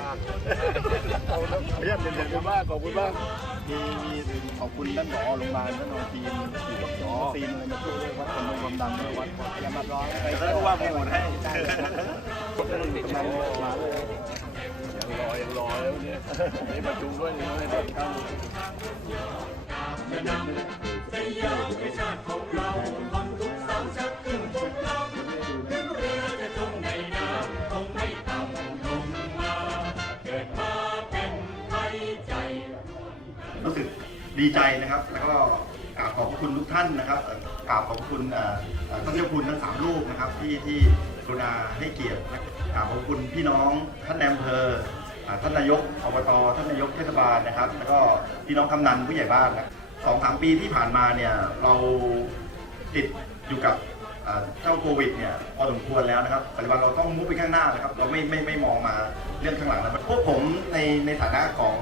มากเรียบเรียนมากขอบคุณมากมีมีขอบคุณท่านผอโรงพยาบาลท่านรอทีมขี่กับน้อซีนอะไรมาช่วยด้วยวัดความความดันด้วยวัดวัดยามร้อยแล้วก็ว่าโปรโมทให้ได้เลยกำลังกำลังมาเลยยังรอยังรอแล้วเนี่ยนี่ประชุมด้วยนี่ไม่ได้ข้าส รู้สึกดีใจนะครับ แล้วก็กราบขอบคุณทุกท่านนะครับกราบขอบคุณเอ่อเอ่อท่านเจ้าคุณทั้งสามรูปนะครับ ที่ที่กรุณาให้เกียรติกราบขอบคุณพี่น้องท่านนายอำเภอท่านนายกอบตท่านนายกเทศบาลนะครับ แล้วก็พี่น้องกำนันผู้ใหญ่บ้านนะสองสามปีที่ผ่านมาเนี่ยเราติดอยู่กับเจ้าโควิดเนี่ยพอสมควรแล้วนะครับปัจจุบันเราต้องมุ่งไปข้างหน้านะครับ เราไม่ไม่ไม่มองมา เรื่องข้างหลังแล้วพวกผมในในฐานะของ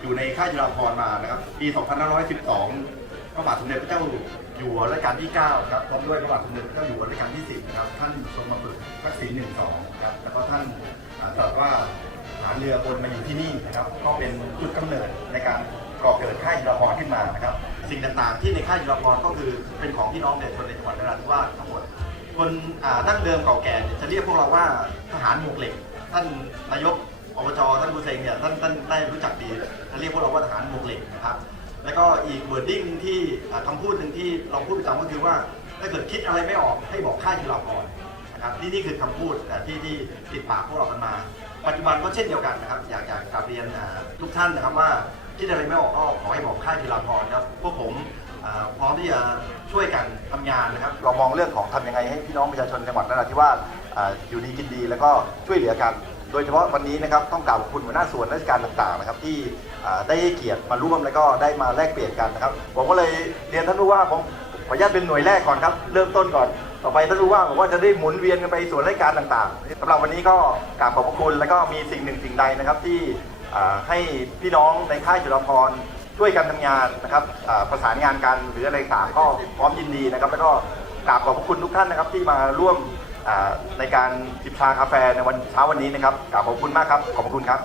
อยู่ในค่ายจุฬาภรณ์มานะครับ ปี 2512 พระบาทสมเด็จพระเจ้าอยู่หัวรัชกาลที่9นะครับพร้อมด้วยพระบาทสมเด็จพระเจ้าอยู่หัวรัชกาลที่ 10 นะครับ ท่านทรงมาฝึกทักษิณหนึ่งสองครับ แล้วก็ท่านตรัสว่าฐานเรือบนมาอยู่ที่นี่นะครับ ก็เป็นจุดกำเนิดในการก่อเกิดค่ายจุฬาภรณ์ขึ้นมานะครับ สิ่งต่างๆ ที่ในค่ายจุฬาภรณ์ก็คือเป็นของพี่น้องประชาชนในจังหวัดนราธิวาสทั้งหมดคนดั้งเดิมเก่าแก่จะเรียกพวกเราว่าทหารหมวกเหล็ก ท่านนายกอบจท่านบูเซงเนี่ยท่านท่านได้รู้จักดีจะเรียกพวกเราว่าทหารหมวกเหล็กนะครับ แล้วก็อีกเวิร์ดดิ้งที่อ่าคำพูดหนึ่งที่เราพูดประจำก็คือว่าถ้าเกิดคิดอะไรไม่ออกให้บอกค่ายจุฬาภรณ์นะครับนี่นี่คือคำพูดที่ที่ติดปากพวกเรากันมา ปัจจุบันก็เช่นเดียวกันนะครับ อยากอยากกลับเรียนทุกท่านนะครับว่าคิดอะไรไม่ออกก็ขอให้บอกค่ายจุฬาภรณ์ครับพวกผมพร้อมที่จะช่วยกันทำงานนะครับ เรามองเรื่องของทำยังไงให้พี่น้องประชาชนจังหวัดนราธิวาส อยู่ดีกินดีแล้วก็ช่วยเหลือกัน โดยเฉพาะวันนี้นะครับต้องกล่าวขอบคุณหัวหน้าส่วนราชการต่างๆนะครับที่ได้เกียรติมาร่วมแล้วก็ได้มาแลกเปลี่ยนกันนะครับผมก็เลยเรียนท่านผู้ว่าผมขออนุญาตเป็นหน่วยแรกก่อนครับเริ่มต้นก่อนต่อไปท่านผู้ว่าผมว่าจะได้หมุนเวียนกันไปส่วนราชการต่างๆสำหรับวันนี้ก็กราบขอบพระคุณ แล้วก็มีสิ่งหนึ่งสิ่งใดนะครับที่ให้พี่น้องในค่ายจุฬาภรณ์ช่วยกันทำงานนะครับประสานงานกันหรืออะไรต่างก็พร้อมยินดีนะครับ แล้วก็กราบขอบพระคุณทุกท่านนะครับที่มาร่วม ในการจิบชากาแฟในวันเช้าวันนี้นะครับกราบขอบคุณมากครับ ขอบคุณครับ